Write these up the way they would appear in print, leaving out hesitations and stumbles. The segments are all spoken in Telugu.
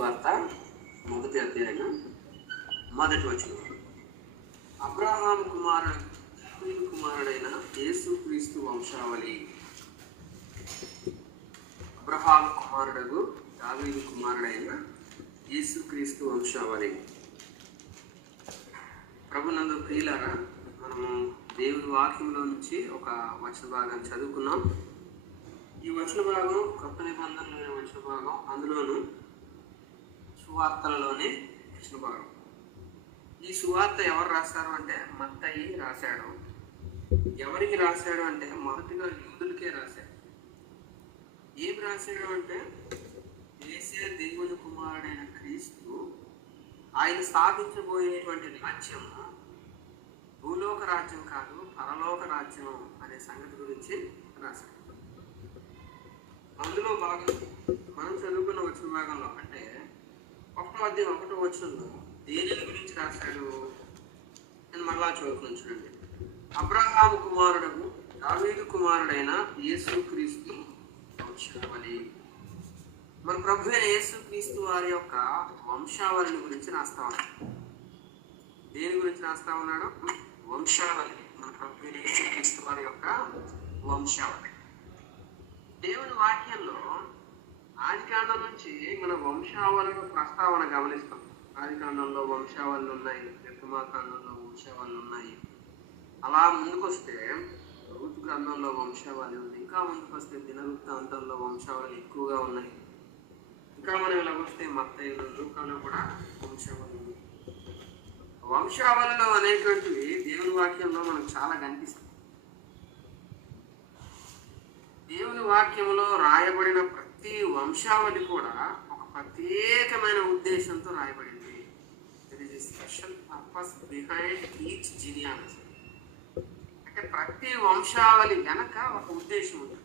సువార్త 1వ అధ్యాయం 1వ వచనం. అబ్రహాము కుమారుడైన యేసుక్రీస్తు వంశావళి. అబ్రహాము కుమారుడగు దావీదు కుమారుడైన యేసుక్రీస్తు వంశావళి. ప్రభునందు ప్రియులారా, మనము దేవుని వాక్యంలో నుంచి ఒక వచన భాగాన్ని చదువుకున్నాం. ఈ వచన భాగం కొత్త నిబంధనలోని వచన భాగం, అందులోను సువార్తలలోని వచన భాగం. ఈ సువార్త ఎవరు రాశారు అంటే మత్తయి రాశాడు. ఎవరికి రాశాడు అంటే మొదటిగా యూదులకే రాశాడు. ఏమి రాశాడు అంటే యేసే దేవుని కుమారుడైన క్రీస్తు ఆయన స్థాపించబోయేటువంటి రాజ్యం భూలోక రాజ్యం కాదు, పరలోక రాజ్యం అనే సంగతి గురించి రాశాడు. అందులో భాగం మనం చదువుకున్న వచ్చిన భాగంలో అంటే 1వ అధ్యాయం 1వ వచనంలో దేని గురించి రాశాడు నేను మరలా చదువుకుని చూడండి. అబ్రహాము కుమారుడు దావీదు కుమారుడైన యేసుక్రీస్తు వంశావళి. మన ప్రభు అయిన యేసుక్రీస్తు వారి యొక్క వంశావళిని గురించి రాస్తా ఉన్నాడు. దేని గురించి రాస్తా ఉన్నాడు? వంశావళి. మన ప్రభు అయిన యేసుక్రీస్తు వారి యొక్క వంశావళి. దేవుని వాక్యంలో ఆదికాండం నుంచి మన వంశావళిలో ప్రస్తావన గమనిస్తాం. ఆదికాండంలో వంశావళులు ఉన్నాయి, నిర్గమాకాండంలో వంశావళులు ఉన్నాయి. అలా ముందుకొస్తే ఋతు గ్రంథంలో వంశావళి ఉంది. ఇంకా ముందుకొస్తే దినవృత్తాంతంలో వంశావళి ఎక్కువగా ఉన్నాయి. ఇంకా మనం ఇలా వస్తే మత్తయి లూకాలో కూడా వంశావళి ఉంది. వంశావళిలో అనేటువంటివి దేవుని వాక్యంలో మనకు చాలా కనిపిస్తుంది. దేవుని వాక్యంలో రాయబడిన ప్రతి వంశావళి కూడా ఒక ప్రత్యేకమైన ఉద్దేశంతో రాయబడింది. There is a special purpose behind each genealogy. అంటే ప్రతి వంశావళి వెనక ఒక ఉద్దేశం ఉంది.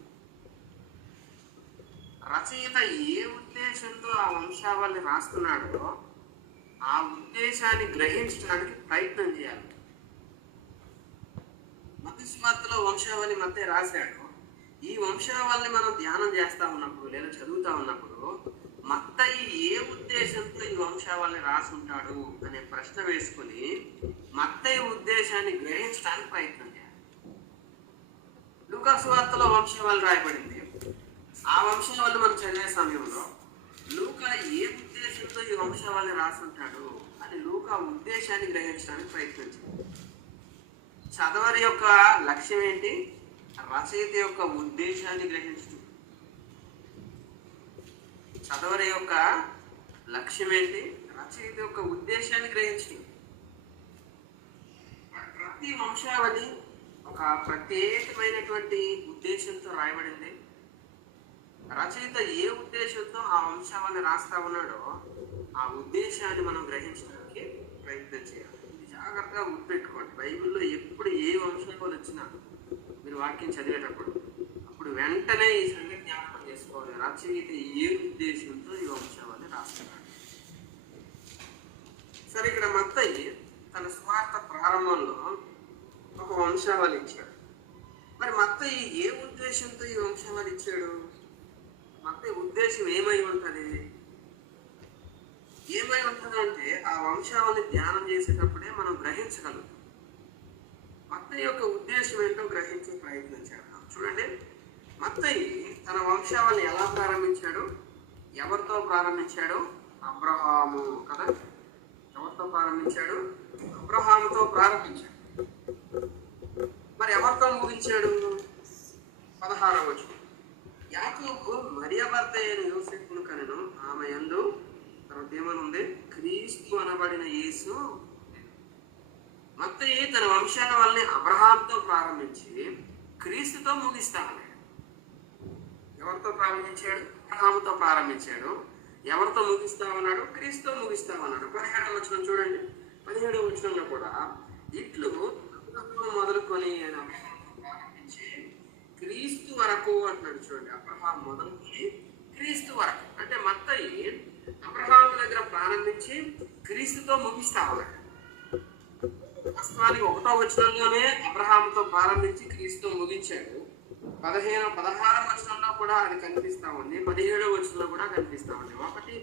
రచయిత ఏ ఉద్దేశంతో ఆ వంశావళిని రాస్తున్నాడో ఆ ఉద్దేశాన్ని గ్రహించడానికి ప్రయత్నం చేయాలి. మత్తయి సువార్తలో వంశావళి మత్తయి రాశాడు. ఈ వంశావళిని మనం ధ్యానం చేస్తా ఉన్నప్పుడు లేదా చదువుతా ఉన్నప్పుడు మత్తయి ఏ ఉద్దేశంతో ఈ వంశావళిని రాసుంటాడు అనే ప్రశ్న వేసుకుని మత్తయి ఉద్దేశాన్ని గ్రహించడానికి ప్రయత్నం చేయాలి. లూకా సువార్తలో వంశావళి రాయబడింది. ఆ వంశావళి మనం చదివే సమయంలో లూకా ఏ ఉద్దేశంతో ఈ వంశావళిని రాసుంటాడు అని లూకా ఉద్దేశాన్ని గ్రహించడానికి ప్రయత్నించాడు. చదవరి యొక్క లక్ష్యం ఏంటి? రచయిత యొక్క ఉద్దేశాన్ని గ్రహించడం. చదవరి యొక్క లక్ష్యం ఏంటి? రచయిత యొక్క ఉద్దేశాన్ని గ్రహించడం. ప్రతి వంశావళి ఒక ప్రత్యేకమైనటువంటి ఉద్దేశంతో రాయబడింది. రచయిత ఏ ఉద్దేశంతో ఆ వంశావళిని రాస్తా ఉన్నాడో ఆ ఉద్దేశాన్ని మనం గ్రహించడానికి ప్రయత్నం చేయాలి. ఇది జాగ్రత్తగా గుర్తుపెట్టుకోండి. బైబిల్లో ఎప్పుడు ఏ వంశావళి వచ్చినా మీరు వాక్యం చదివేటప్పుడు అప్పుడు వెంటనే ఈ సంగతి జ్ఞాపకం చేసుకోవాలి. రచయిత ఏ ఉద్దేశంతో ఈ వంశావళిని రాస్తున్నాడు. సరే, ఇక్కడ మత్తయి తన స్వార్థ ప్రారంభంలో ఒక వంశావళి ఇచ్చాడు. మరి మత్తయి ఏ ఉద్దేశంతో ఈ వంశావళి ఇచ్చాడు? మత్తయి ఉద్దేశం ఏమై ఉంటుంది? ఏమై ఉంటుందంటే ఆ వంశావళిని ధ్యానం చేసేటప్పుడే మనం గ్రహించగలుగుతాం. మత్తయి యొక్క ఉద్దేశం ఏంటో గ్రహించే ప్రయత్నం చేద్దాం. చూడండి, మత్తయి తన వంశావళిని ఎలా ప్రారంభించాడు? ఎవరితో ప్రారంభించాడు? అబ్రహాము కదా. ఎవరితో ప్రారంభించాడు? అబ్రహాముతో ప్రారంభించాడు. మరి ఎవరితో ముగించాడు? 16వ వచనం. యాకోబు మరియ భర్త అయిన యోసేపును కనెను, ఆమె యందు తర్వాత ఏమనుంది? క్రీస్తు అనబడిన యేసు. మత్తయి తన వంశావళిని అబ్రహాంతో ప్రారంభించి క్రీస్తుతో ముగిస్తాడు. ఎవరితో ప్రారంభించాడు? అబ్రహాముతో ప్రారంభించాడు. ఎవరితో ముగిస్తామన్నాడు? క్రీస్తుతో ముగిస్తామన్నాడు. 17వ వచనం చూడండి. 17వ వచనంలో కూడా ఇట్లు మొదలుకొని ప్రారంభించి క్రీస్తు వరకు అంటున్నాడు. చూడండి, అబ్రహాం మొదలుకొని క్రీస్తు వరకు అంటే మత్తయి అబ్రహాము దగ్గర ప్రారంభించి క్రీస్తుతో ముగిస్తా ఉన్నాడు. వాస్తవానికి 1వ వచనంలోనే అబ్రహాముతో ప్రారంభించి క్రీస్తుతో ముగించాడు. 16వ వచనంలో కూడా అది కనిపిస్తా ఉంది, 17వ వచనంలో కూడా కనిపిస్తా ఉంది. 1, 16,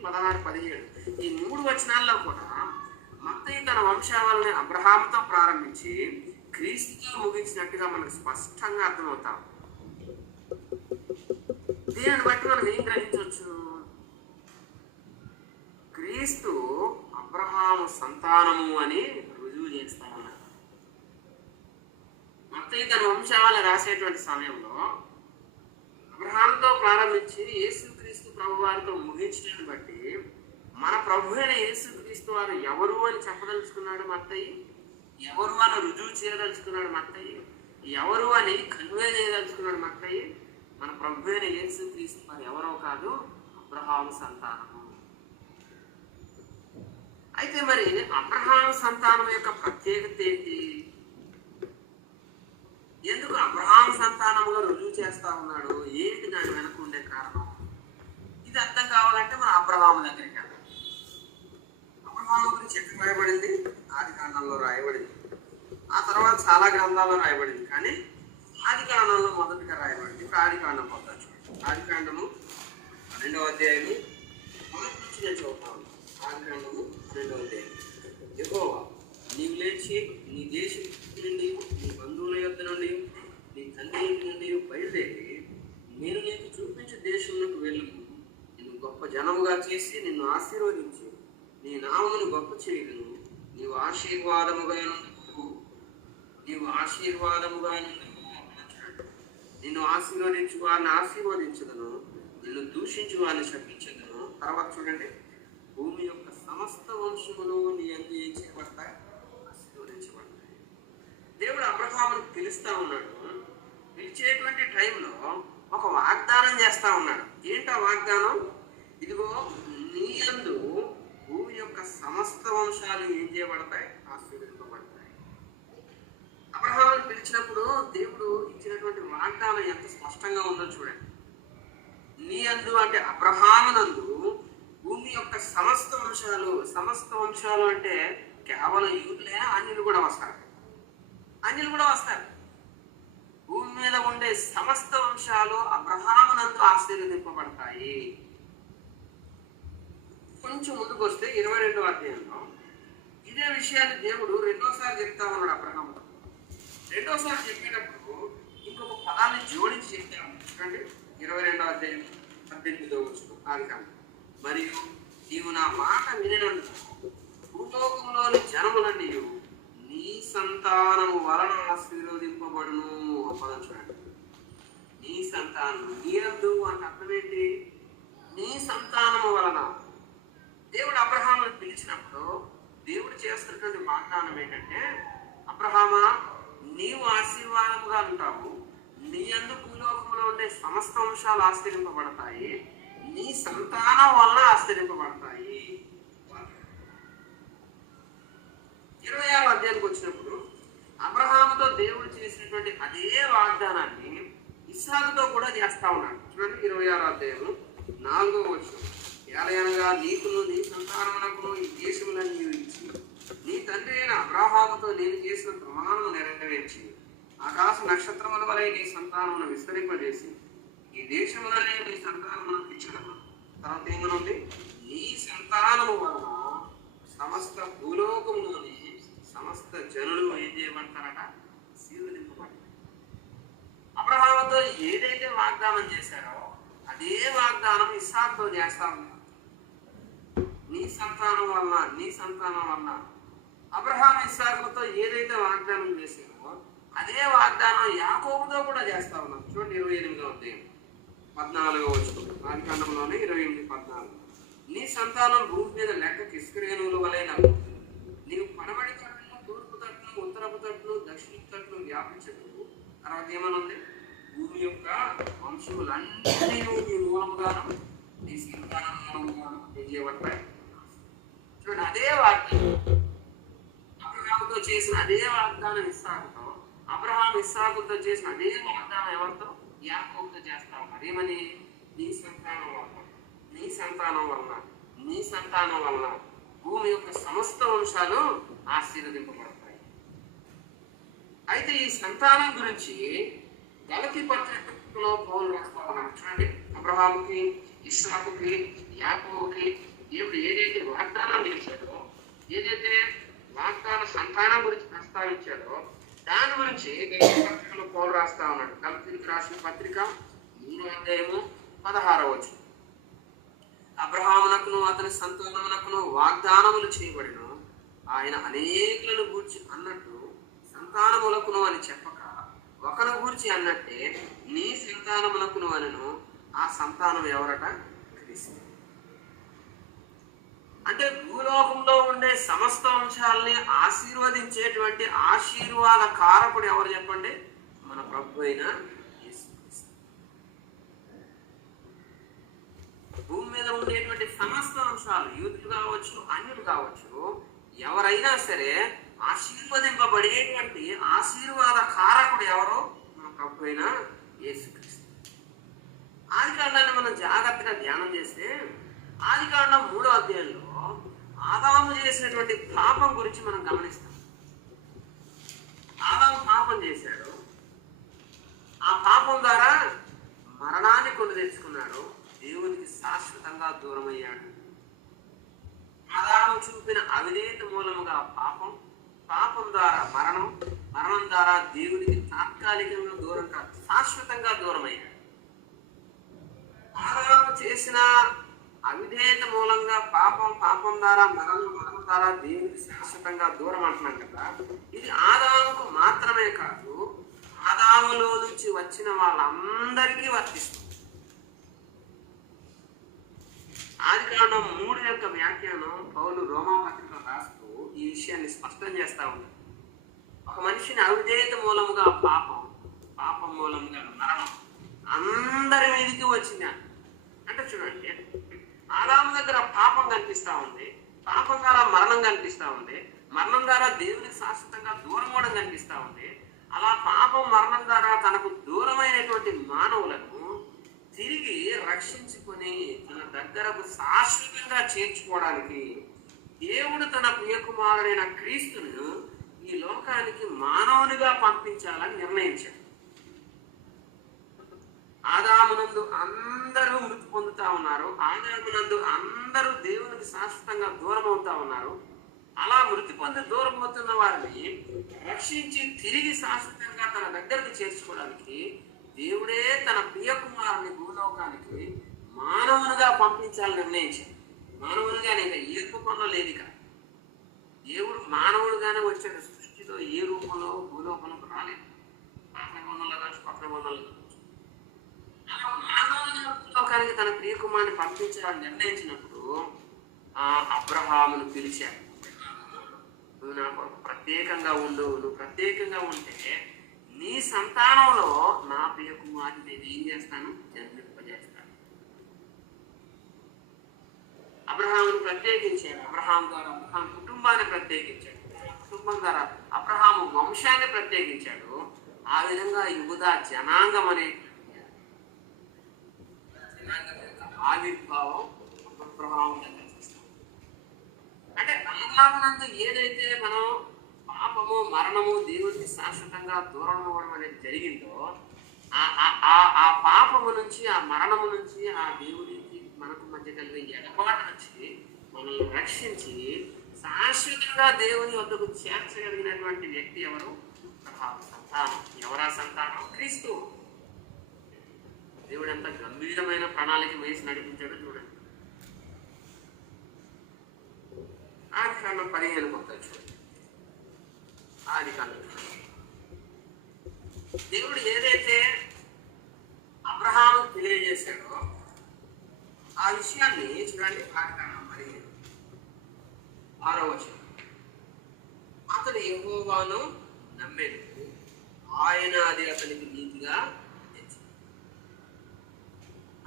17 ఈ 3 వచనాల్లో కూడా మత్తయి తన వంశావళిని అబ్రహాంతో ప్రారంభించి క్రీస్తుతో ముగించినట్టుగా మనకు స్పష్టంగా అర్థమవుతాం. దీనిని బట్టి మనం ఏం గ్రహించవచ్చు? క్రీస్తు అబ్రహాము సంతానము అని రుజువు చేస్తా ఉన్నారు. మత్తయి తన వంశావళి రాసేటువంటి సమయంలో అబ్రహాంతో ప్రారంభించి యేసుక్రీస్తు ప్రభు వారితో ముగించడాన్ని బట్టి మన ప్రభు అయిన యేసుక్రీస్తు వారు ఎవరు అని చెప్పదలుచుకున్నాడు మత్తయి, ఎవరు అని రుజువు చేయదలుచుకున్నాడు మత్తయి, ఎవరు అని కన్వే చేయదలుచుకున్నాడు మత్తయి. మన ప్రభు అయిన యేసుక్రీస్తు వారు ఎవరో కాదు, అబ్రహాము సంతానము. అయితే మరి అబ్రహాము సంతానం యొక్క ప్రత్యేకత ఏంటి? ఎందుకు అబ్రహాము సంతానముగా రుజువు చేస్తా ఉన్నాడు? ఏంటి దాని వెనక ఉండే కారణం? ఇది అర్థం కావాలంటే మన అబ్రహాము దగ్గరికి వెళ్ళాలి. అబ్రహాము గురించి ఎక్కడ రాయబడింది? ఆది కాండంలో రాయబడింది. ఆ తర్వాత చాలా గ్రంథాల్లో రాయబడింది, కానీ ఆది కాండంలో మొదటిగా రాయబడింది. ఇప్పుడు ఆది కాండం పోతా చూడండి. ఆది కాండము 2వ అధ్యాయము మొదటి నుంచి నేను చదువుతాను. ఆది కాండము 2వ అధ్యాయం. యెహోవా నీవు లేచి నీ దేశం నుండి, నీ బంధువుల యొద్ద నుండి, నీ తండ్రి ఇంటి నుండి బయలుదేరి నేను నీకు చూపించే దేశంలోకి వెళ్ళు. నిన్ను గొప్ప జనముగా చేసి నిన్ను ఆశీర్వదించి నీ నామమును గొప్ప చేయదును. నీవు ఆశీర్వాదముగా నిన్ను ఆశీర్వదించు వారిని ఆశీర్వదించదును, నిన్ను దూషించు వారిని శపించదును. తర్వాత చూడండి, భూమి యొక్క సమస్త వంశములు నీ యందు ఏం చేయబడతాయి? ఆశీర్వదించబడతాయి. దేవుడు అబ్రహామును పిలుస్తా ఉన్నాడు. పిలిచేటువంటి టైంలో ఒక వాగ్దానం చేస్తా ఉన్నాడు. ఏంటా వాగ్దానం? ఇదిగో నీ యందు భూమి యొక్క సమస్త వంశాలు ఏం చేయబడతాయి? ఆశీర్వదింపబడతాయి. అబ్రహామును పిలిచినప్పుడు దేవుడు ఇచ్చినటువంటి వాగ్దానం ఎంత స్పష్టంగా ఉందో చూడండి. నీ యందు అంటే అబ్రహామునందు భూమి యొక్క సమస్త వంశాలు అంటే కేవలం యూదులే, అన్యులు కూడా వస్తారు. భూమి మీద ఉండే సమస్త వంశాలు అబ్రహామునందు ఆశీర్వదింపబడతాయి. కొంచెం ముందుకు వస్తే 22వ అధ్యాయంలో ఇదే విషయాన్ని దేవుడు రెండోసారి చెప్తా ఉన్నాడు అబ్రహాముతో. రెండోసారి చెప్పేటప్పుడు ఇంకొక పదాన్ని జోడించి చెప్తాను. చూడండి, 22వ అధ్యాయం 18వ వచనం ఆది కాండం. మరియు నీవు నా మాట వినినందున భూలోకంలోని జనములన్నీ నీ సంతానము వలన ఆశీర్వదింపబడును. పదం చూడండి, నీ సంతానం. నీ అందు అంటే అర్థం ఏంటి? నీ సంతానము వలన. దేవుడు అబ్రహామును పిలిచినప్పుడు దేవుడు చేస్తున్నటువంటి వాగ్దానం ఏంటంటే, అబ్రహామా నీవు ఆశీర్వాదముగా ఉంటావు, నీ యందు భూలోకంలో ఉండే సమస్త అంశాలు ఆశ్చర్యింపబడతాయి, నీ సంతానం వలన ఆశ్చర్యింపబడతాయి. 26వ అధ్యాయానికి వచ్చినప్పుడు అబ్రహాముతో దేవుడు చేసినటువంటి అదే వాగ్దానాన్ని ఇస్సాకుతో కూడా చేస్తా ఉన్నాడు. చూడండి, 26వ అధ్యాయం 4వ వచనం. ఏలయనగా నీకును నీ సంతానమునకును ఈ దేశములను నీవు ఇచ్చి నీ తండ్రి అయిన అబ్రహాముతో నేను చేసిన ప్రమాణము నెరవేర్చి ఆకాశ నక్షత్రముల వలె నీ సంతానమును విస్తరింపజేసి ఈ దేశములనే నీ సంతానమును ఇచ్చడము. తర్వాత ఏమనుంది? నీ సంతానము వలన సమస్త భూలోకంలోని సమస్త జనులు ఏం చేయబడతారట? ఆశీర్వదింపబడతారు. అబ్రహాముతో ఏదైతే వాగ్దానం చేశారో అదే వాగ్దానం ఇస్సాకుతో చేస్తా ఉన్నారు. నీ సంతానం వలన. అబ్రహాము ఇస్సాకులతో ఏదైతే వాగ్దానం చేశారో అదే వాగ్దానం యాకోబుతో కూడా చేస్తా ఉన్నాం. చూడండి, 28వ అధ్యాయం 14వ వచనం. ఆది కాండంలోనే 28:14. నీ సంతానం భూమి మీద లెక్కకి ఇసుకరేణువుల వలె నీవు పడమడి తట్టును, తూర్పు తట్టును, ఉత్తరపు తట్టును, దక్షిణపు తట్టును వ్యాపించదు. తర్వాత ఏమనుంది? భూమి యొక్క వంశములన్నీ నీ మూలముగాను నీ సంతానం మూలముగాను ఏం చేయబడతాయి? చూడండి, అదే వాగ్దానం అబ్రహాముతో చేసిన అదే వాగ్దానం ఇస్సాకుతో, అబ్రహాం ఇస్సాకుతో చేసిన అదే వాగ్దానం ఎవరితో? యాకోబుతో చేస్తా ఉన్నారు. ఏమని? నీ సంతానం వలన భూమి యొక్క సమస్త వంశాలు ఆశీర్వదింపబడతాయి. అయితే ఈ సంతానం గురించి గలతీ పత్రిక అబ్రహాముకి, ఇస్సాకుకి, యాకోబుకి దేవుడు ఏదైతే వాగ్దానం చేశాడో, ఏదైతే వాగ్దాన సంతానం గురించి ప్రస్తావించాడో దాని గురించి పత్రికలో పౌలు రాస్తా ఉన్నాడు. గలతీయులకు రాసిన పత్రిక 3:16 అబ్రహామునకును అతని సంతానమునకును వాగ్దానములు చేయబడిన ఆయన అనేకులను గూర్చి అన్నట్టు సంతానములకును అని చెప్పక ఒకను గూర్చి అన్నట్టే నీ సంతానమునకును అనను. ఆ సంతానం ఎవరట? క్రీస్తు. అంటే భూలోకంలో ఉండే సమస్త అంశాలని ఆశీర్వదించేటువంటి ఆశీర్వాద కారకుడు ఎవరు చెప్పండి? మన ప్రభు అయిన యేసుక్రీస్తు. భూమి మీద ఉండేటువంటి సమస్త అంశాలు, యూదులు కావచ్చు, అన్యులు కావచ్చు, ఎవరైనా సరే ఆశీర్వదింపబడేటువంటి ఆశీర్వాద కారకుడు ఎవరో? మన ప్రభు అయిన యేసుక్రీస్తు. ఆదికాండాన్ని మనం జాగ్రత్తగా ధ్యానం చేస్తే ఆదికాండం 3వ అధ్యాయంలో ఆదాము చేసినటువంటి పాపం గురించి మనం గమనిస్తాం. ఆదాము పాపం చేశాడు. ఆ పాపం ద్వారా మరణాన్ని కొని తెచ్చుకున్నాడు. దేవునికి శాశ్వతంగా దూరం అయ్యాడు. ఆదాము చూపిన అవిధేయత మూలముగా పాపం ద్వారా మరణం ద్వారా దేవునికి తాత్కాలికంగా దూరం కాదు, శాశ్వతంగా దూరం అయ్యాడు. ఆదాము చేసిన అవిధేయత మూలంగా పాపం ద్వారా మరణం ద్వారా దేవునికి శాశ్వతంగా దూరం అంటున్నాం కదా. ఇది ఆదాముకు మాత్రమే కాదు, ఆదాములో నుంచి వచ్చిన వాళ్ళందరికీ వర్తిస్తుంది. ఆదికాండం 3 యొక్క వ్యాఖ్యానం పౌలు రోమా పత్రికలో రాస్తూ ఈ విషయాన్ని స్పష్టం చేస్తా ఉన్నాడు. ఒక మనిషిని అవిధేయత మూలముగా పాపం మూలముగా మరణం అందరి మీదకి వచ్చింది అంటే చూడండి, ఆదాము దగ్గర పాపం కనిపిస్తా ఉంది, పాపం ద్వారా మరణం కనిపిస్తా ఉంది, మరణం ద్వారా దేవునికి శాశ్వతంగా దూరం అవడం కనిపిస్తా ఉంది. అలా పాపం మరణం ద్వారా తనకు దూరమైనటువంటి మానవులను తిరిగి రక్షించుకొని తన దగ్గరకు శాశ్వతంగా చేర్చుకోవడానికి దేవుడు తన ప్రియకుమారుడైన క్రీస్తును ఈ లోకానికి మానవునిగా పంపించాలని నిర్ణయించాడు. ఆదామునందు అందరూ మృతి పొందుతా ఉన్నారు. ఆదామునందు అందరూ దేవునికి శాశ్వతంగా దూరం అవుతా ఉన్నారు. అలా మృతి పొంది దూరం అవుతున్న వారిని రక్షించి తిరిగి శాశ్వతంగా తన దగ్గరకు చేర్చుకోవడానికి దేవుడే తన ప్రియకుమారుని భూలోకానికి మానవునిగా పంపించాలని నిర్ణయించాడు. మానవునిగా ఇంకా ఏ రూపంలో లేదు. ఇక దేవుడు మానవుడుగానే వచ్చాడు. సృష్టిలో ఏ రూపంలో భూలోకంలోకి రాలేదు. పక్కన బంధంలో లోకానికి తన ప్రియకుమారుని పంపించాలని నిర్ణయించినప్పుడు అబ్రహామును పిలిచాడు. నువ్వు నా కొరకు ప్రత్యేకంగా ఉండు, నువ్వు ప్రత్యేకంగా ఉంటే నీ సంతానంలో నా ప్రియకుమారుని నేను ఏం చేస్తాను? జన్మింపజేస్తాను. అబ్రహామును ప్రత్యేకించాడు. అబ్రహాం ద్వారా అబ్రహాం కుటుంబాన్ని ప్రత్యేకించాడు. కుటుంబం ద్వారా అబ్రహాము వంశాన్ని ప్రత్యేకించాడు. ఆ విధంగా యూదా జనాంగం అనే ఆవిర్భావం అబ్రహాము అంటే ఆదామునందు ఏదైతే మనం పాపము మరణము దేవుడికి శాశ్వతంగా దూరం అవ్వడం అనేది జరిగిందో ఆ పాపము నుంచి, ఆ మరణము నుంచి, ఆ దేవుడికి మనకు మధ్య కలిగే ఎడబాటు నుంచి మనల్ని రక్షించి శాశ్వతంగా దేవుని వద్దకు చేర్చగలిగినటువంటి వ్యక్తి ఎవరు? సంతానం. ఎవరా సంతానం? క్రీస్తు. దేవుడు ఎంత గంభీరమైన ప్రణాళిక వేసి నడిపించాడో చూడండి. ఆదికాండం 15 చూడండి. ఆదికాండం దేవుడు ఏదైతే అబ్రహాము తెలియజేశాడో ఆ విషయాన్ని చూడండి. ఆదికాండం 15 అతడు యెహోవాను నమ్మాడు, ఆయన అది అతనికి నీతిగా తెచ్చింది.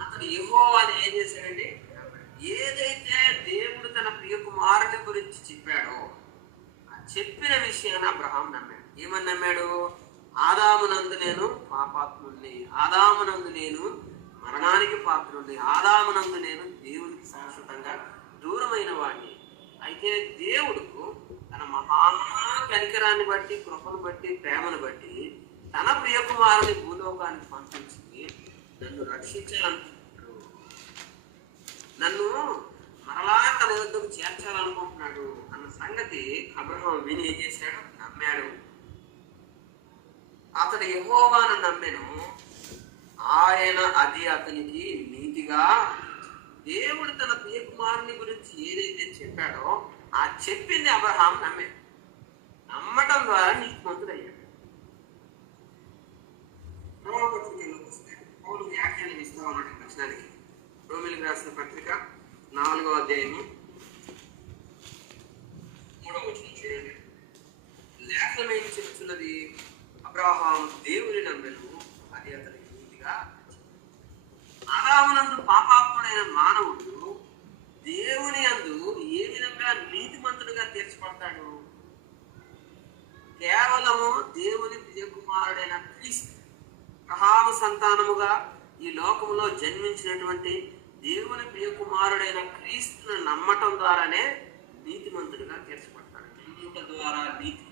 అతడు యెహోవాను ఏం చేశాడండి? ఏదైతే దేవుడు తన ప్రియకుమారుని గురించి చెప్పాడో ఆ చెప్పిన విషయాన్ని అబ్రహాం నమ్మాడు. ఏమని నమ్మాడు? ఆదామునందు నేను పాపాత్ముడిని, ఆదామునందు నేను మరణానికి పాత్రుడిని, ఆదామునందు నేను దేవునికి శాశ్వతంగా దూరమైన వాడిని. అయితే దేవుడు తన మహా కనికరాన్ని బట్టి, కృపను బట్టి, ప్రేమను బట్టి తన ప్రియకుమారుని భూలోకానికి పంపించి నన్ను రక్షించాలనుకుంటున్నాడు. నన్ను మరలా తన యొద్దకు చేర్చాలనుకుంటున్నాడు అన్న సంగతి అబ్రహాం విని ఏం చేశాడు? నమ్మాడు. అతడు యెహోవాను నమ్మెను, ఆయన అది అతనికి నీతిగా. దేవుడు తన ప్రియకుమారుని గురించి ఏదైతే చెప్పాడో ఆ చెప్పింది అబ్రహాం నమ్మాడు. నమ్మటం ద్వారా నీతిమంతుడయ్యాడు. రోమపత్రికలోకి వస్తే పౌలు వ్యాఖ్యానం ఇస్తా ఉన్నాడు వచనానికి. రోమిలికి రాసిన పత్రిక 4వ అధ్యాయము 3వ వచనం చూడండి. లేఖనం ఏం చెప్తున్నది? అబ్రహాం దేవుని నమ్మెను, అది అతనికి నీతిగా. ఆదామునందు పాపాత్ముడైన మానవుడు దేవుని యందు ఏ విధంగా నీతిమంతుడుగా తీర్చబడతాడు? కేవలము దేవుని ప్రియకుమారుడైన క్రీస్తు అబ్రహాము సంతానముగా ఈ లోకములో జన్మించినటువంటి దేవుని ప్రియకుమారుడైన క్రీస్తును నమ్మటం ద్వారానే నీతిమంతుడిగా తీర్చబడతాడు. నమ్ముట ద్వారా నీతి.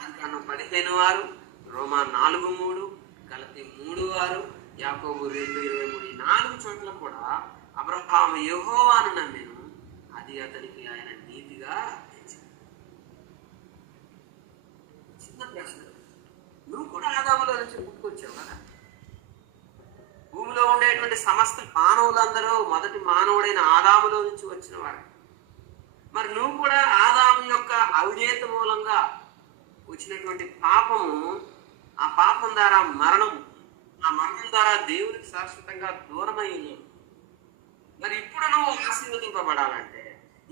ఆదికాండం 15:6, రోమా 4:3, గలతీ 3:6, యాకోబు 2:23 ఈ 4 చోట్ల కూడా అబ్రహాము యెహోవాను నమ్మెను, అది అతనికి ఆయన నీతిగా ఎంచాడు. చిన్న ప్రశ్న, నువ్వు కూడా ఆదాములో నుంచి పుట్టుకొచ్చావు కదా. భూమిలో ఉండేటువంటి సమస్త మానవులందరూ మొదటి మానవుడైన ఆదాములో నుంచి వచ్చిన వాడు. మరి నువ్వు కూడా ఆదాము యొక్క అవిధేయత మూలంగా వచ్చినటువంటి పాపము, ఆ పాపం ద్వారా మరణం, ఆ మరణం ద్వారా దేవునికి శాశ్వతంగా దూరమై ఉన్నావు. మరి ఇప్పుడు నువ్వు ఆశీర్వదింపబడాలంటే,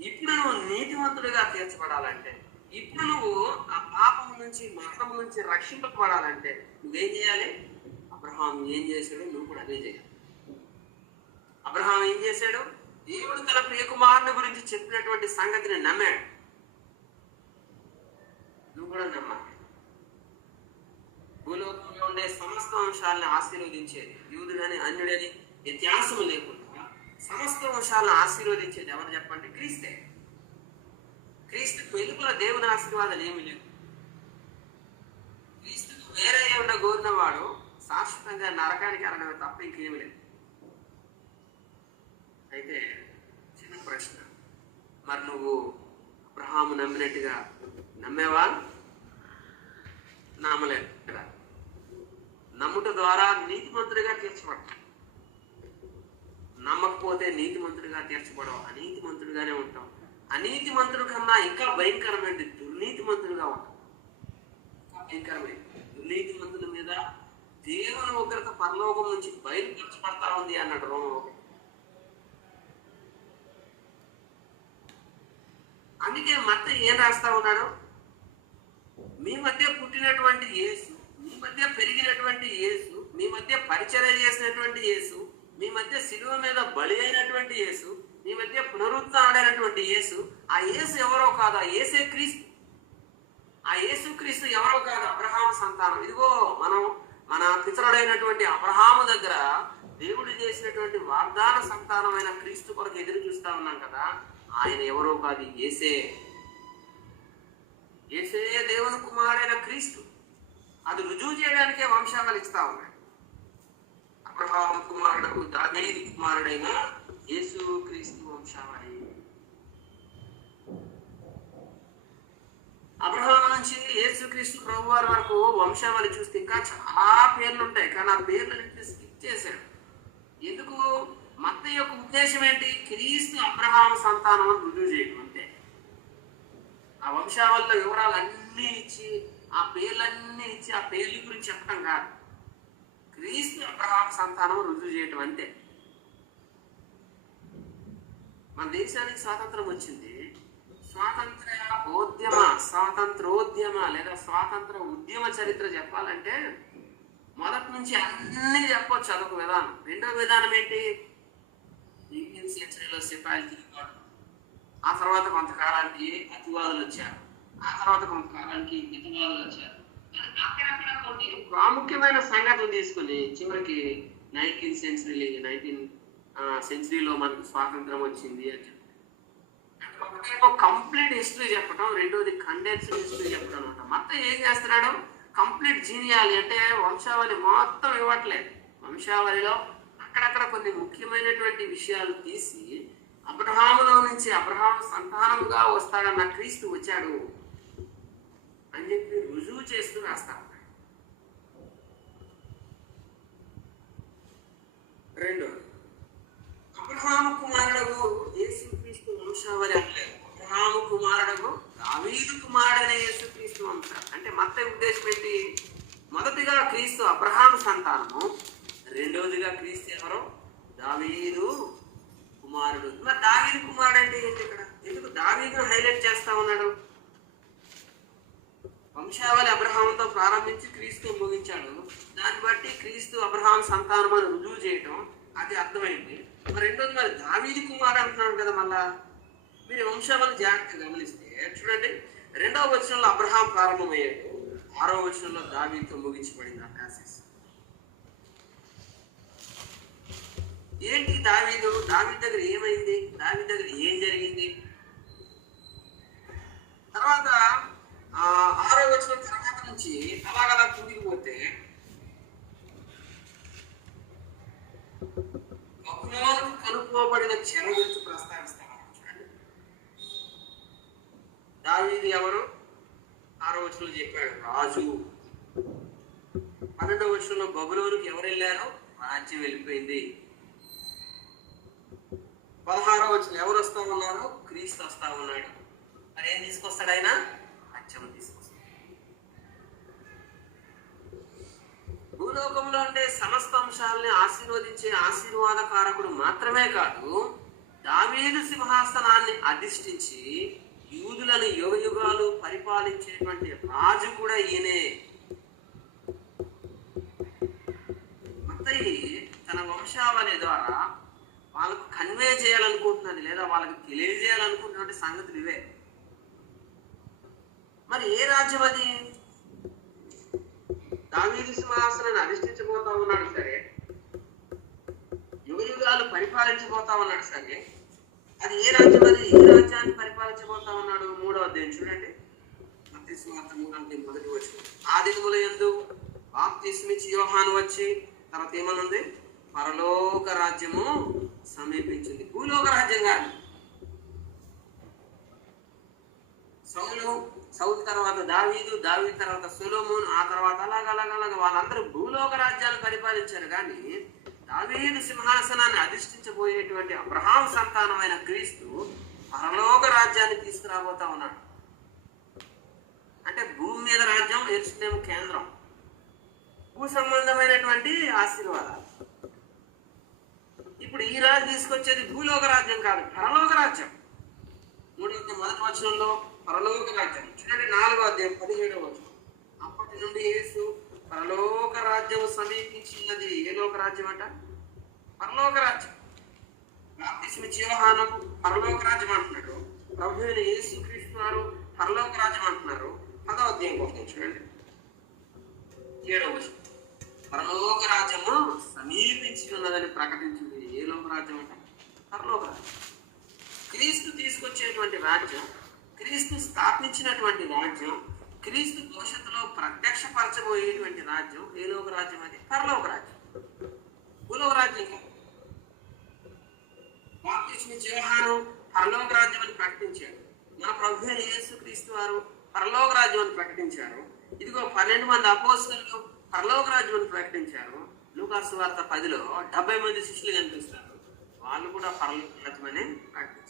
ఇప్పుడు నువ్వు నీతిమంతుడిగా తీర్చబడాలంటే, ఇప్పుడు నువ్వు ఆ పాపం నుంచి మరణం నుంచి రక్షింపబడాలంటే నువ్వేం చేయాలి? అబ్రహాం ఏం చేశాడు? నువ్వు కూడా అదే చేయాలి. అబ్రహాం ఏం చేశాడు? దేవుడు తన ప్రియకుమారుని గురించి చెప్పినటువంటి సంగతిని నమ్మాడు. నువ్వు కూడా నమ్మాలి. భూలోకంలో ఉండే సమస్త అంశాలను ఆశీర్వదించేది, యూదుడని అన్యుడని వ్యత్యాసం లేకుండా సమస్త అంశాలను ఆశీర్వదించేది ఎవరు చెప్పండి? క్రీస్తే. క్రీస్తుకు వెలుపల దేవుని ఆశీర్వాదాలు ఏమి లేవు. క్రీస్తుకు వేరే ఉండగోరిన వాడు శాశ్వతంగా నరకానికి వెళ్ళడమే తప్ప ఇంకేమి లేదు. అయితే చిన్న ప్రశ్న, మరి నువ్వు అబ్రహాము నమ్మినట్టుగా నమ్మేవా? నమ్మలేదు కదా. నమ్ముట ద్వారా నీతిమంతుడిగా తీర్చబడతావు. నమ్మకపోతే నీతిమంతుడిగా తీర్చబడవు, అనీతిమంతుడిగానే ఉంటావు. అనీతిమంతుడి కన్నా ఇంకా భయంకరమైన దుర్నీతిమంతుడిగా ఉంటావు. భయంకరమైన దుర్నీతిమంతుల మీద దేవుని ఉగ్రత పరలోకం నుంచి బయలుపరచబడతా ఉంది అన్నాడు రోమం. అందుకే మత్తయి ఏం రాస్తా ఉన్నాడు? మీ మధ్య పుట్టినటువంటి యేసు, మీ మధ్య పెరిగినటువంటి యేసు, మీ మధ్య పరిచర్య చేసినటువంటి యేసు, మీ మధ్య శిలువ మీద బలి అయినటువంటి యేసు, మీ మధ్య పునరుత్థానుడైనటువంటి యేసు, ఆ యేసు ఎవరో కాదు, ఆ యేసే క్రీస్తు. ఆ యేసు క్రీస్తు ఎవరో కాదు, అబ్రహాము సంతానం. ఇదిగో మనం మన పితరుడైనటువంటి అబ్రహాము దగ్గర దేవుడు చేసినటువంటి వాగ్దాన సంతానమైన క్రీస్తు కొరకు ఎదురు చూస్తా ఉన్నాం కదా. ఆయన ఎవరో కాదు, యేసే. యేసే దేవుని కుమారుడైన క్రీస్తు. అది రుజువు చేయడానికే వంశావళి ఇస్తా ఉన్నాడు. అబ్రహాము కుమారుడు దావీదు కుమారుడైన యేసు క్రీస్తు వంశావళి. అబ్రహాము నుంచి యేసుక్రీస్తు ప్రభువారి వరకు వంశావళి చూస్తే ఇంకా చాలా పేర్లు ఉంటాయి, కానీ ఆ పేర్లను స్కిప్ చేశాడు. ఎందుకు? మత్తయి యొక్క ఉద్దేశం ఏంటి? క్రీస్తు అబ్రహాము సంతానం అని రుజువు చేయడం అంతే. ఆ వంశావళిలో వివరాలు అన్నీ ఇచ్చి, ఆ పేర్లన్నీ ఇచ్చి, ఆ పేర్ల గురించి చెప్పడం కాదు. క్రీస్తు అబ్రహాము సంతానం రుజువు చేయటం అంతే. మన దేశానికి స్వాతంత్రం వచ్చింది. స్వాతంత్రోద్యమ లేదా స్వాతంత్ర ఉద్యమ చరిత్ర చెప్పాలంటే మొదటి నుంచి అన్ని చెప్పొచ్చు. అదొక విధానం. రెండో విధానం ఏంటి? 18th సెంచరీలో సిపాయిలు తిరుగుతాడు. ఆ తర్వాత కొంతకాలానికి అతివాదులు వచ్చారు. ఆ తర్వాత కొంతకాలానికి మితవాదులు వచ్చారు. అక్కడక్కడ కొన్ని ప్రాముఖ్యమైన సంఘటనలు తీసుకుని చివరికి 19th సెంచరీలో మనకు స్వాతంత్రం వచ్చింది అని చెప్పి కంప్లీట్ హిస్టరీ చెప్పడం, రెండోది కండెన్స్డ్ హిస్టరీ చెప్పడం అనమాట. మొత్తం ఏం చేస్తున్నాడు? కంప్లీట్ జీనియాలి అంటే వంశావళి మొత్తం ఇవ్వట్లేదు. వంశావళిలో అక్కడక్కడ కొన్ని ముఖ్యమైనటువంటి విషయాలు తీసి అబ్రహాములో నుంచి అబ్రహాము సంతానముగా వస్తాడన్న క్రీస్తు వచ్చాడు అని చెప్పి రుజువు చేస్తూ రాస్తా ఉన్నాడు. రెండోది, అబ్రహాము కుమారుడు యేసుక్రీస్తు వంశావళి అనలేదు. అబ్రహాము కుమారుడు దావీదు కుమారుడనే యేసుక్రీస్తు వంశాలు. అంటే మత్తయి ఉద్దేశం ఏంటి? మొదటిగా క్రీస్తు అబ్రహాము సంతానము, రెండవదిగా క్రీస్తు ఎవరు? దావీదు కుమారుడు. మరి దావీదు కుమారుడు అంటే ఏంటి ఇక్కడ? ఎందుకు దావీదును హైలైట్ చేస్తా ఉన్నాడు? వంశావళి అబ్రహాముతో ప్రారంభించి క్రీస్తు ముగించాడు. దాన్ని బట్టి క్రీస్తు అబ్రహాం సంతానం అని రుజువు చేయటం అది అర్థమైంది. మరి రెండోది, మరి దావీదు కుమారుడు అంటున్నాడు కదా. మళ్ళా మీరు వంశావళి జాగ్రత్తగా గమనిస్తే చూడండి, 2వ వచనంలో అబ్రహాం ప్రారంభమయ్యాడు, 6వ వచనంలో దావీదుతో ముగించబడింది ఆ ప్యాసేజ్. ఏంటి దావీదు దగ్గర ఏమైంది? దావీదు దగ్గర ఏం జరిగింది? తర్వాత 6వ వచనం తర్వాత నుంచి అలాగలా కిందికి పోతే బబులోనుకు కనుక్కోబడిన చెర గురించి ప్రస్తావిస్తాను. చూడండి, దావీదు ఎవరు? 6వ వచనంలో చెప్పాడు రాజు. 12వ వచనంలో బబులోనుకు ఎవరు వెళ్ళారో రాజ్యం వెళ్ళిపోయింది. 16వ వచనం ఎవరు వస్తా ఉన్నారో క్రీస్తు వస్తా ఉన్నాడు. మరి ఏం తీసుకొస్తాడు ఆయన? రాజ్యం తీసుకొస్తాడు. భూలోకంలో ఉండే సమస్త అంశాలని ఆశీర్వదించే ఆశీర్వాదకారకుడు మాత్రమే కాదు, దావీదు సింహాసనాన్ని అధిష్ఠించి యూదులను యుగయుగాలు పరిపాలించేటువంటి రాజు కూడా ఈయనే. మత్తయి తన వంశావళి ద్వారా వాళ్ళకు కన్వే చేయాలనుకుంటున్నది లేదా వాళ్ళకి తెలియజేయాలనుకుంటున్నటువంటి సంగతులు ఇవే. మరి ఏ రాజ్యం అది? దావీదు సింహాసనాన్ని అధిష్ఠించబోతా ఉన్నాడు సరే, యుగయుగాలు పరిపాలించబోతా ఉన్నాడు సరే, అది ఏ రాజ్యం? అది ఏ రాజ్యాన్ని పరిపాలించబోతా ఉన్నాడు? 3వ అధ్యాయం చూడండి, మత్తయి సువార్త 3:1 వచనం. ఆ దినముల యందు బాప్తిస్మిచ్చి యోహాను వచ్చి, తర్వాత ఏమనుంది? పరలోక రాజ్యము సమీపించింది. భూలోక రాజ్యం కాదు. సౌలు తర్వాత దావీదు తర్వాత సొలొమోను, ఆ తర్వాత అలాగ వాళ్ళందరూ భూలోక రాజ్యాలు పరిపాలించారు. కానీ దావీదు సింహాసనాన్ని అధిష్ఠించబోయేటువంటి అబ్రహాం సంతానమైన క్రీస్తు పరలోక రాజ్యాన్ని తీసుకురాబోతా ఉన్నాడు. అంటే భూమి మీద రాజ్యం యెరూషలేము కేంద్రం, భూ సంబంధమైనటువంటి ఆశీర్వాదాలు. ఇప్పుడు ఈ రాజు తీసుకొచ్చేది భూలోక రాజ్యం కాదు, పరలోక రాజ్యం. 3వ వచనంలో పరలోక రాజ్యం చూడండి, 4వ అధ్యాయం 17వ వచనం. అప్పటి నుండి యేసు పరలోక రాజ్యం సమీపించినది. ఏ లోక రాజ్యం అంట? పరలోక రాజ్యం. బాప్తిస్మిచ్చి యోహాను పరలోక రాజ్యం అంటున్నాడు, ప్రభు అయిన యేసు క్రీస్తు వారు పరలోక రాజ్యం అంటున్నారు. 10వ అధ్యాయం కోసం చూడండి, 7వ వచనం. పరలోక రాజ్యము సమీపించి ఉన్నదని ప్రకటించింది. ఏ లోక రాజ్యం అంట? పరలోక రాజ్యం. క్రీస్తు తీసుకొచ్చేటువంటి రాజ్యం, క్రీస్తు స్థాపించినటువంటి రాజ్యం, క్రీస్తు భవిష్యత్తులో ప్రత్యక్షపరచబోయేటువంటి రాజ్యం ఏ లోక రాజ్యం? అది పరలోక రాజ్యం, భూలోక రాజ్యం కాదు. బాప్తిస్మిచ్చి యోహాను పరలోక రాజ్యం అని ప్రకటించాడు. మన ప్రభు అయిన యేసు క్రీస్తు వారు పరలోక రాజ్యం అని ప్రకటించారు. ఇదిగో 12 మంది అపోస్తలులు పరలోక రాజ్యం అని ప్రకటించారు. లూకాసు సువార్త 10లో 70 మంది శిష్యులు కనిపిస్తారు, వాళ్ళు కూడా పరలోక రాజ్యం అని ప్రకటించారు.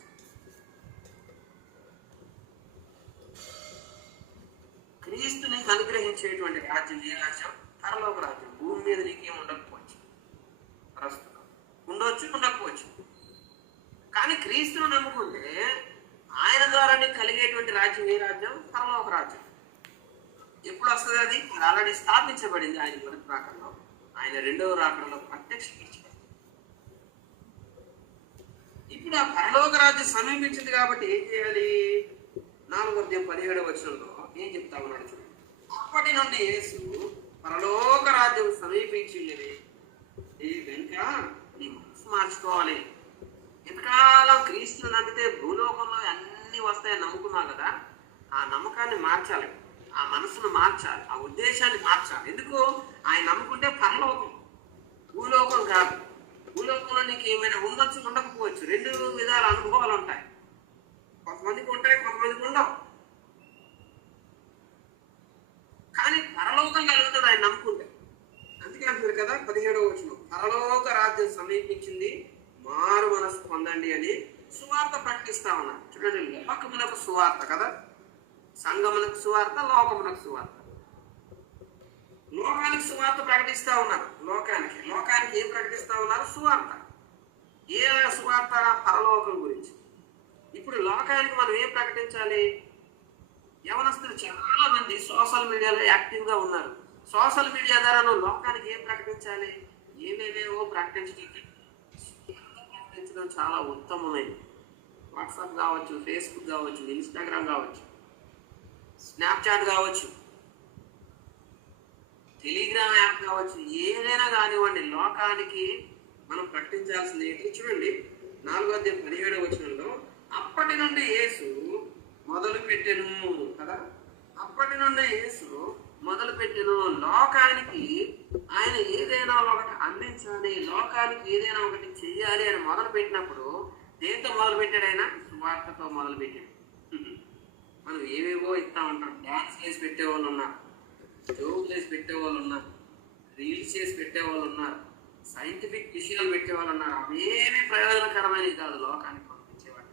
క్రీస్తు నీకు అనుగ్రహించేటువంటి రాజ్యం ఏ రాజ్యం? పరలోక రాజ్యం. భూమి మీద నీకేం ఉండకపోవచ్చు, ప్రస్తుతం ఉండవచ్చు, ఉండకపోవచ్చు. కానీ క్రీస్తును నమ్ముకుంటే ఆయన ద్వారా నీకు కలిగేటువంటి రాజ్యం ఏ రాజ్యం? పరలోక రాజ్యం. ఎప్పుడు వస్తుంది అది? ఆల్రెడీ స్థాపించబడింది ఆయన మొదటి రాకడలో, ఆయన 2వ రాకడలో ప్రత్యక్షపరచబడింది. ఇప్పుడు ఆ పరలోక రాజ్యం సమీపించింది కాబట్టి ఏం చేయాలి? 4వ అధ్యాయం 17వ వచనంలో ఏం చెప్తా ఉన్నాడు చూడండి. అప్పటి నుండి యేసు పరలోక రాజ్యం సమీపించింది, ఈ వెనుక నీ మనసు మార్చుకోవాలి. ఎంతకాలం క్రీస్తుని నమ్మితే భూలోకంలో అన్ని వస్తాయని నమ్ముకున్నావు కదా, ఆ నమ్మకాన్ని మార్చాలి, ఆ మనసును మార్చాలి, ఆ ఉద్దేశాన్ని మార్చాలి. ఎందుకు? ఆయన నమ్ముకుంటే పరలోకం, భూలోకం కాదు. భూలోకం కొంతమందికి ఏమైనా ఉండొచ్చు, ఉండకపోవచ్చు. రెండు విధాల అనుభవాలు ఉంటాయి. కొంతమందికి ఉంటాయి, కొంతమందికి ఉండవు. కానీ పరలోకం కలుగుతుంది ఆయన నమ్ముకుంటే. అందుకే అంటున్నారు కదా 17వ వచనం, పరలోక రాజ్యం సమీపించింది, మారు మనసు పొందండి అని సువార్త ప్రకటిస్తా ఉన్నారు. చూడండి, లోకమునకు సువార్త కదా, సంఘమునకు సువార్త, లోకమునకు సువార్త. లోకానికి సువార్త ప్రకటిస్తా ఉన్నారు. లోకానికి ఏం ప్రకటిస్తా ఉన్నారు? సువార్త. ఏ సువార్త? పరలోకం గురించి. ఇప్పుడు లోకానికి మనం ఏం ప్రకటించాలి? యవనస్తులు చాలా మంది సోషల్ మీడియాలో యాక్టివ్గా ఉన్నారు. సోషల్ మీడియా ద్వారా నువ్వు లోకానికి ఏం ప్రకటించాలి? ఏమేమేవో ప్రకటించడం చాలా ఉత్తమమైనది. వాట్సాప్ కావచ్చు, ఫేస్బుక్ కావచ్చు, ఇన్స్టాగ్రామ్ కావచ్చు, స్నాప్చాట్ కావచ్చు, టెలిగ్రామ్ యాప్ కావచ్చు, ఏదైనా కానివ్వండి, లోకానికి మనం ప్రకటించాల్సింది ఏంటి? చూడండి 4వ అధ్యాయం 17వ వచనంలో, అప్పటి నుండి యేసు మొదలు పెట్టెను కదా, అప్పటి నుండి యేసు మొదలు పెట్టెను. లోకానికి ఆయన ఏదైనా ఒకటి అందించాలి, లోకానికి ఏదైనా ఒకటి చెయ్యాలి అని మొదలు పెట్టినప్పుడు దేంతో మొదలు పెట్టాడు? ఆయన సువార్తతో మొదలు పెట్టాడు. మనం ఏవేవో ఇస్తా ఉంటాం. డాన్స్ చేసి పెట్టేవాళ్ళు ఉన్నారు, జోకులు వేసి పెట్టేవాళ్ళు ఉన్నారు, రీల్స్ చేసి పెట్టేవాళ్ళు ఉన్నారు, సైంటిఫిక్ విషయాలు పెట్టేవాళ్ళు ఉన్నారు. అవేమీ ప్రయోజనకరమైనవి కాదు లోకానికి పంపించేవాళ్ళు.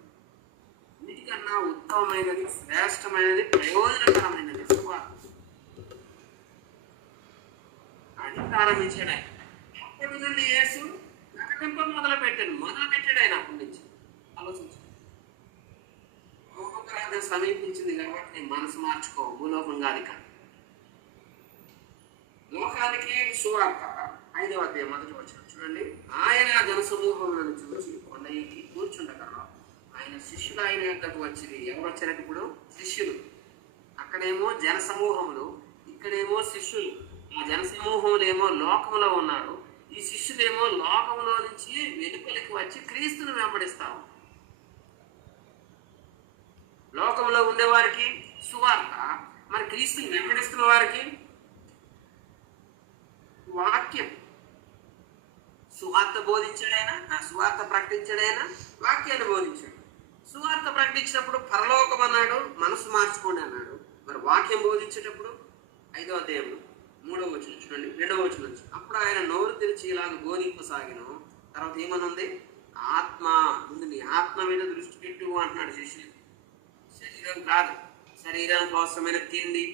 అన్నిటికన్నా ఉత్తమమైనది, శ్రేష్టమైనది, ప్రయోజనకరమైనది సువార్త అని ప్రారంభించాడు ఆయన. అప్పటి నుండి యేసు ప్రకటింప మొదలు పెట్టాడు ఆయన. అప్పటి నుంచి ఆలోచించాడు, రాజ్యం సమీపించింది కాబట్టి మనసు మార్చుకో, భూలోకం కాదు ఇక. లోకానికి సువార్త 5వ అధ్యాయం 1వ వచనం చూడండి, ఆయన జనసమూహములను చూసి కొండ ఎక్కి కూర్చుండగా ఆయన శిష్యులు ఆయన యొద్దకు వచ్చింది. ఎవరు వచ్చారంటే ఇప్పుడు శిష్యులు. అక్కడేమో జనసమూహములు, ఇక్కడేమో శిష్యులు. ఆ జనసమూహములేమో లోకములో ఉన్నారు, ఈ శిష్యులేమో లోకములో నుంచి వెలుపలికి వచ్చి క్రీస్తును వెంబడిస్తాము. లోకంలో ఉండేవారికి సువార్త, మరి క్రీస్తుని వెంబడిస్తున్న వారికి వాక్యం. సువార్త బోధించాడైనా, సువార్త ప్రకటించాడైనా, వాక్యాన్ని బోధించాడు. సువార్త ప్రకటించినప్పుడు పరలోకం అన్నాడు, మనసు మార్చుకోండి అన్నాడు. మరి వాక్యం బోధించేటప్పుడు 5వ అధ్యాయం 3వ వచనం చూడండి, 2వ వచనం నుంచి, అప్పుడు ఆయన నోరు తెరిచి ఇలాగ బోధింపసాగిను. తర్వాత ఏమనుంది? ఆత్మ, ముందు నీ ఆత్మ మీద దృష్టి పెట్టు అంటున్నాడు శిష్యులు. శరీరం కాదు, శరీరం కోసమైన తిండి,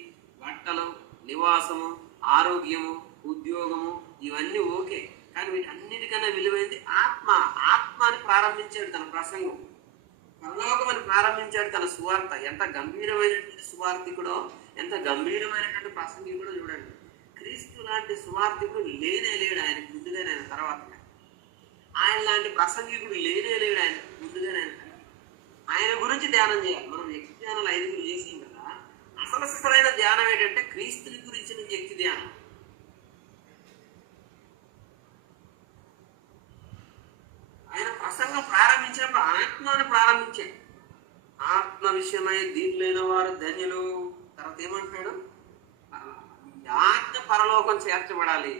బట్టలు, నివాసము, ఆరోగ్యము, ఉద్యోగము, ఇవన్నీ ఓకే. కానీ వీటన్నిటికన్నా విలువైంది ఆత్మ. ఆత్మని ప్రారంభించాడు తన ప్రసంగం, పరలోకం అని ప్రారంభించాడు తన సువార్త. ఎంత గంభీరమైనటువంటి సువార్థికుడో, ఎంత గంభీరమైనటువంటి ప్రసంగికుడో చూడండి. క్రీస్తు లాంటి సువార్థికుడు లేనే లేడు ఆయనకు ముందుగానే, ఆయన తర్వాత. ఆయన లాంటి ప్రసంగికుడు లేనే లేడు ఆయన ముందుగానే, ఆయన గురించి ధ్యానం చేయాలి. మనం వ్యక్తి ధ్యానాలు 5 చేసాం కదా. అసలైన ధ్యానం ఏంటంటే క్రీస్తుని గురించిన వ్యక్తి ధ్యానం. ఆయన ప్రసంగం ప్రారంభించినప్పుడు ఆత్మను ప్రారంభించాడు. ఆత్మ విషయమై దీనులైన వారు ధన్యులు. తర్వాత ఏమంటున్నాడు? ఆత్మ పరలోకం చేర్చబడాలి.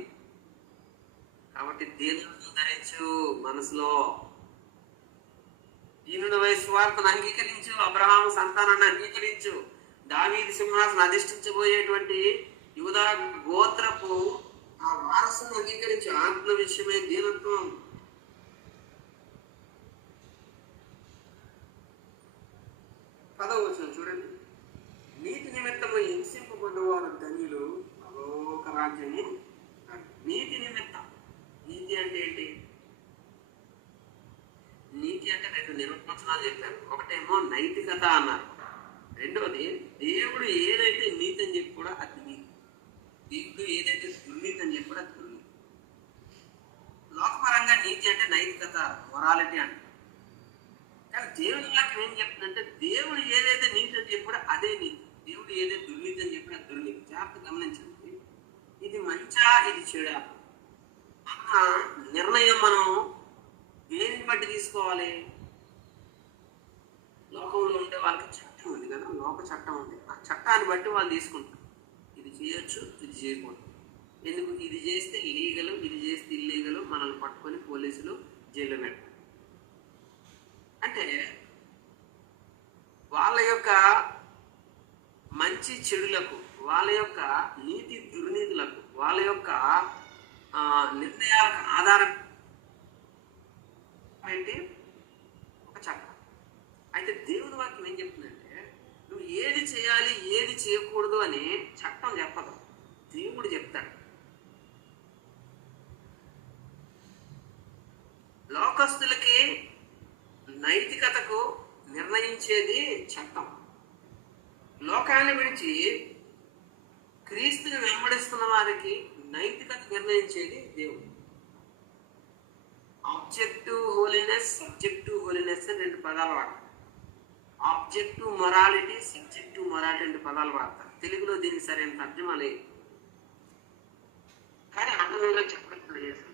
కాబట్టి దీనులను ధరించు, మనసులో దీనుని సువార్తను అంగీకరించు, అబ్రహాము సంతానాన్ని అంగీకరించు, దావీదు సింహాసనం అధిష్ఠించబోయేటువంటి యూదా గోత్రపు ఆ వారసును అంగీకరించు. ఆత్మ విషయమే దీనత్వం. పదవచనం చూడండి, నీతి నిమిత్తము హింసింపబడ్డవారు ధన్యులు, పరలోక రాజ్యము. నీతి నిమిత్తం. నీతి అంటే ఏంటి? నీతి అంటే 2 నిర్వచనాలు చెప్పారు. ఒకటేమో నైతికత అన్నారు, రెండవది దేవుడు ఏదైతే నీతి అని చెప్పి కూడా అది నీతి, దేవుడు ఏదైతే దుర్నీతి అని చెప్పి కూడా అది దుర్నీతి. లోకపరంగా నీతి అంటే నైతికత, మొరాలిటీ అంటే. కానీ దేవుని వాక్యం ఏం చెప్తుందంటే దేవుడు ఏదైతే నీతి అని చెప్పి కూడా అదే నీతి, దేవుడు ఏదైతే దుర్నీతి అని చెప్పి అది దుర్నీతి. జాగ్రత్త గమనించండి, ఇది మంచా ఇది చెడా అన్న నిర్ణయం మనం దేనిని బట్టి తీసుకోవాలి? లోకంలో ఉండే వాళ్ళకి చట్టం ఉంది కదా, లోక చట్టం ఉంది. ఆ చట్టాన్ని బట్టి వాళ్ళు తీసుకుంటారు. ఇది చేయొచ్చు, ఇది చేయకూడదు. ఎందుకు? ఇది చేస్తే లీగలు, ఇది చేస్తే ఇల్లీగలు, మనల్ని పట్టుకొని పోలీసులు జైల్లో పెట్టాలి. అంటే వాళ్ళ యొక్క మంచి చెడులకు, వాళ్ళ యొక్క నీతి దుర్నీతులకు, వాళ్ళ యొక్క నిర్ణయాలకు ఆధారం ఏంటి? ఒక చట్టం. అయితే దేవుని వాక్యం ఏం చెప్తుందంటే, నువ్వు ఏది చేయాలి ఏది చేయకూడదు అని చట్టం చెప్పదు, దేవుడు చెప్తాడు. లోకస్తులకి నైతికతకు నిర్ణయించేది చట్టం. లోకాన్ని విడిచి క్రీస్తుని వెంబడిస్తున్న వారికి నైతికత నిర్ణయించేది దేవుడు. ఆబ్జెక్టివ్ హోలీనెస్, సబ్జెక్టివ్ హోలీనెస్ అని 2 పదాలు వాడతారు. ఆబ్జెక్టివ్ మొరాలిటీ, సబ్జెక్టివ్ మొరాలిటీ 2 పదాలు వాడతారు. తెలుగులో దీనికి సరైన తర్జుమా లేదు, కానీ అర్థంలో చెప్పడం చేస్తుంది.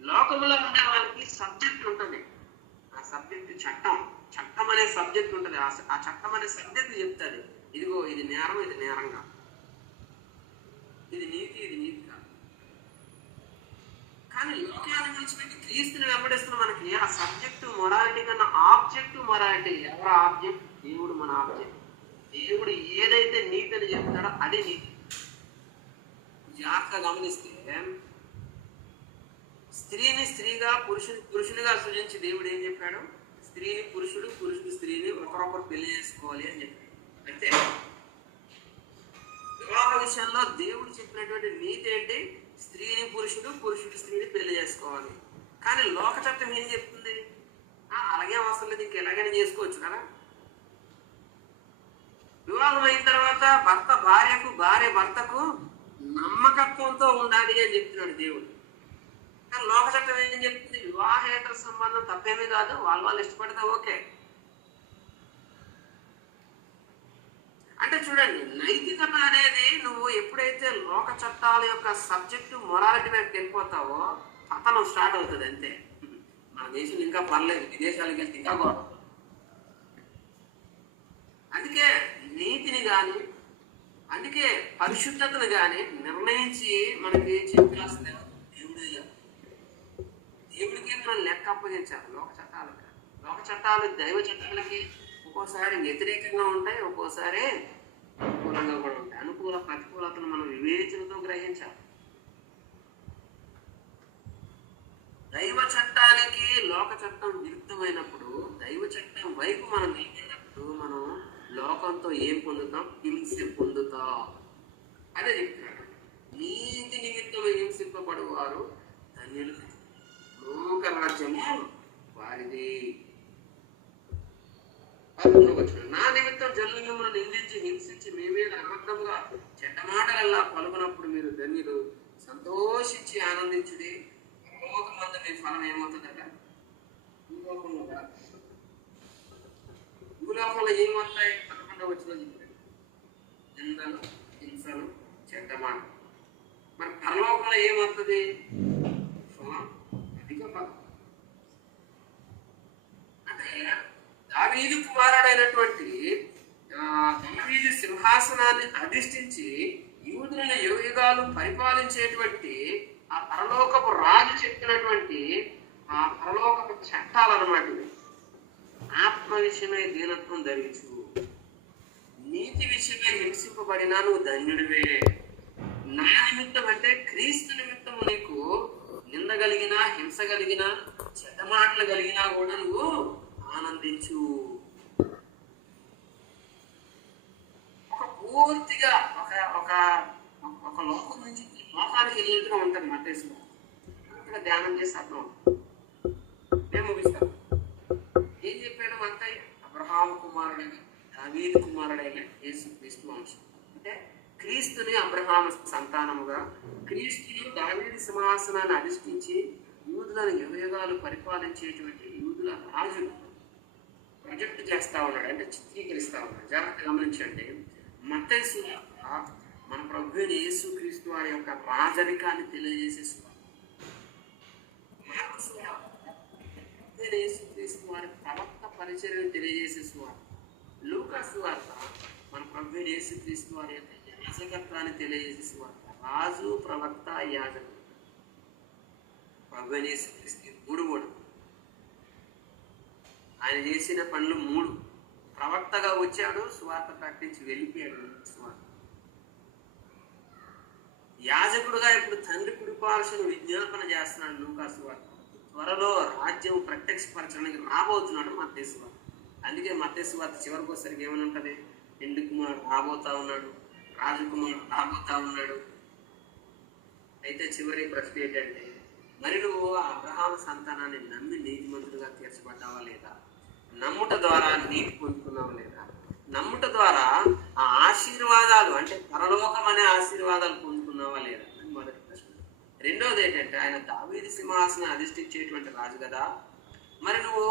లోకంలో ఉండే వాళ్ళకి సబ్జెక్ట్ ఉంటుంది. ఆ సబ్జెక్ట్ చట్టం. చట్టం అనే సబ్జెక్ట్ ఉంటుంది. ఆ చట్టం అనే సబ్జెక్ట్ చెప్తాడు, ఇదిగో ఇది నేరం, ఇది నేరంగా, ఇది నీతి, ఇది నీతి కాదు. కానీ లోకాన్ని విడిచిపెట్టి క్రీస్తుని వెంబడిస్తున్న మనకి ఆ సబ్జెక్టు మొరాలిటీ కన్నా ఆబ్జెక్టివ్ మొరాలిటీ. ఎవరు ఆబ్జెక్ట్? దేవుడు మన ఆబ్జెక్ట్. దేవుడు ఏదైతే నీతి అని చెప్తాడో అదే నీతి. జాగ్రత్తగా గమనిస్తే, స్త్రీని స్త్రీగా, పురుషుని పురుషునిగా సృజించి దేవుడు ఏం చెప్పాడు? స్త్రీని పురుషుడు, పురుషుడు స్త్రీని ఒకరొకరు పెళ్లి చేసుకోవాలి అని చెప్పాడు. అయితే వివాహ విషయంలో దేవుడు చెప్పినటువంటి నీతి ఏంటి? స్త్రీని పురుషుడు, పురుషుడు స్త్రీని పెళ్లి చేసుకోవాలి. కానీ లోక చట్టం ఏం చెప్తుంది? అలాగే అవసరం లేదు, ఇంక ఎలాగైనా చేసుకోవచ్చు కదా. వివాహం అయిన తర్వాత భర్త భార్యకు, భార్య భర్తకు నమ్మకత్వంతో ఉండాలి అని చెప్తున్నాడు దేవుడు. కానీ లోక చట్టం ఏం చెప్తుంది? వివాహేతర సంబంధం తప్పేమీ కాదు, వాళ్ళు ఇష్టపడితే ఓకే. అంటే చూడండి, నైతికత అనేది నువ్వు ఎప్పుడైతే లోక చట్టాల యొక్క సబ్జెక్టు మొరాలిటీ వైపు వెళ్ళిపోతావో పతనం స్టార్ట్ అవుతుంది. అంతే. మన దేశం ఇంకా పర్లేదు, విదేశాలకు వెళ్తే ఇంకా గొడవ. అందుకే నీతిని కానీ, అందుకే పరిశుద్ధతను కానీ నిర్ణయించి మనకి చెప్పాల్సిందే దేవుడే. దేవుడికి మనం లెక్క అప్పగించాలి. లోక చట్టాలు దైవ చట్టాలకి ఒక్కోసారి వ్యతిరేకంగా ఉంటాయి, ఒక్కోసారి అనుకూలంగా కూడా ఉంటాయి. అనుకూల ప్రతికూలతను మనం వివేచనతో గ్రహించాలి. దైవ చట్టానికి లోక చట్టం విరుద్ధమైనప్పుడు, దైవ చట్టం వైపు మనం నిలిపినప్పుడు మనం లోకంతో ఏం పొందుతాం? హింస పొందుతాం. అదే చెప్తున్నాడు. నీతి నిమిత్తం హింసింపబడువారు ధన్యులు, లోక రాజ్యము వారిది. నా నిమిత్తం జనులు మిమ్మల్ని నిందించి హింసించి మీ మీద అబద్ధంగా చెడ్డ మాటలల్లా పలుకున్నప్పుడు మీరు ధన్యులు, సంతోషించి ఆనందించుడి. లోకమందు మీ ఫలం ఏమవుతుందట? భూలోకంలో ఏమవుతాయి? 11వ వచనంలో చెప్పాడు, నిందలు, హింసలు, చెడ్డ మాట. మరి పరలోకంలో ఏమవుతుంది? అధిక ఫలం. అంటే దావీదు కుమారుడైనటువంటి దావీదు సింహాసనాన్ని అధిష్ఠించి యూదులను యుగయుగాలు పరిపాలించేటువంటి ఆ పరలోకపు రాజు చెప్పినటువంటి ఆ పరలోకపు చట్టాలన్నమాట. ఆత్మ విషయమై దీనత్వం ధరించు, నీతి విషయమై హింసింపబడినా నువ్వు ధన్యుడివే. నా నిమిత్తం అంటే క్రీస్తు నిమిత్తము నీకు నింద కలిగినా, హింస కలిగినా, చెడ్డ మాటలు కలిగినా కూడా నువ్వు ఆనందించు. పూర్తిగా ఒక ఒక ఒక లోకం నుంచి లోకానికి వెళ్ళినట్టుగా ఉంటుంది. మత్తయి పూర్తిగా ధ్యానం చేసి అర్థం నేను ముగిస్తాను. ఏం చెప్పాడు మత్తయి? అబ్రహాము కుమారుడైన, దావీదు కుమారుడైన యేసుక్రీస్తు వంశం. అంటే క్రీస్తుని అబ్రహాము సంతానముగా, క్రీస్తుని దావీదు సింహాసనాన్ని అధిష్ఠించి యూదులను యుగయుగాలు పరిపాలించేటువంటి యూదుల రాజులు ప్రొజెక్ట్ చేస్తా ఉన్నాడు, అంటే చిత్రీకరిస్తా ఉన్నాడు. జాగ్రత్త గమనించండి. మత్తయి సువార్త మన ప్రభువైన యేసుక్రీస్తు వారి యొక్క రాజరికాన్ని తెలియజేసే సువార్త. మార్కు సువార్త యేసుక్రీస్తు వారి ప్రవక్త పరిచర్యను తెలియజేసే సువార్త. లూకా సువార్త మన ప్రభువైన యేసుక్రీస్తు వారి యొక్క యాజకత్వాన్ని తెలియజేసే సువార్త. రాజు, ప్రవక్త, యాజకుడు. ప్రభువైన యేసుక్రీస్తు 3 కూడా. ఆయన చేసిన పనులు 3. ప్రవక్తగా వచ్చాడు, సువార్త ప్రకటించి వెళ్ళిపోయాడు. సువార్త యాజకుడుగా ఇప్పుడు తండ్రి కుడిపార్శ్వను విజ్ఞాపన చేస్తున్నాడు లూకా సువార్త. త్వరలో రాజ్యం ప్రత్యక్షపరచడానికి రాబోతున్నాడు మత్తయి సువార్త. అందుకే మత్తయి సువార్త చివరికి వచ్చేసరికి ఏమని ఉంటుంది? నిండు కుమారుడు రాబోతా ఉన్నాడు, రాజకుమారుడు రాబోతా ఉన్నాడు. అయితే చివరి ప్రశ్న ఏంటంటే, మరి నువ్వు అబ్రహాము సంతానాన్ని నమ్మి నీతిమంతుడిగా తీర్చబడ్డావా లేదా? నమ్ముట ద్వారా నీతి పొందుకున్నావా లేదా? నమ్ముట ద్వారా ఆ ఆశీర్వాదాలు అంటే పరలోకం అనే ఆశీర్వాదాలు పొందుకున్నావా లేదా అని మొదటి ప్రశ్న. రెండోది ఏంటంటే, ఆయన దావీదు సింహాసనం అధిష్ఠించేటువంటి రాజు కదా, మరి నువ్వు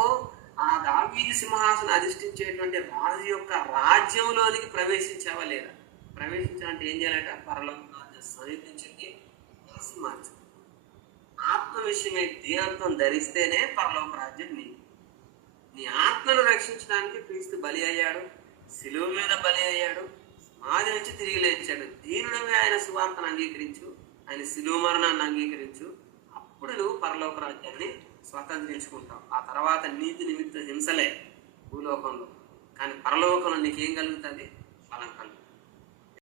ఆ దావీదు సింహాసనం అధిష్ఠించేటువంటి రాజు యొక్క రాజ్యంలోనికి ప్రవేశించావా లేదా? ప్రవేశించాలంటే ఏం చేయాలట? పరలోక రాజ్యం సమీపించింది, మనసు మార్చు. ఆత్మ విషయమై దీనంతం ధరిస్తేనే పరలోక రాజ్యం నీ ఆత్మను రక్షించడానికి క్రీస్తు బలి అయ్యాడు, శిలువ మీద బలి అయ్యాడు, సమాధి నుంచి తిరిగి లేచాడు. దీనుడివి ఆయన సువార్తను అంగీకరించు, ఆయన శిలువ మరణాన్ని అంగీకరించు. అప్పుడు నువ్వు పరలోక రాజ్యాన్ని స్వతంత్రించుకుంటావు. ఆ తర్వాత నీతి నిమిత్త హింసలే భూలోకంలో, కానీ పరలోకంలో నీకేం కలుగుతుంది? ఫలం కలుగుతుంది.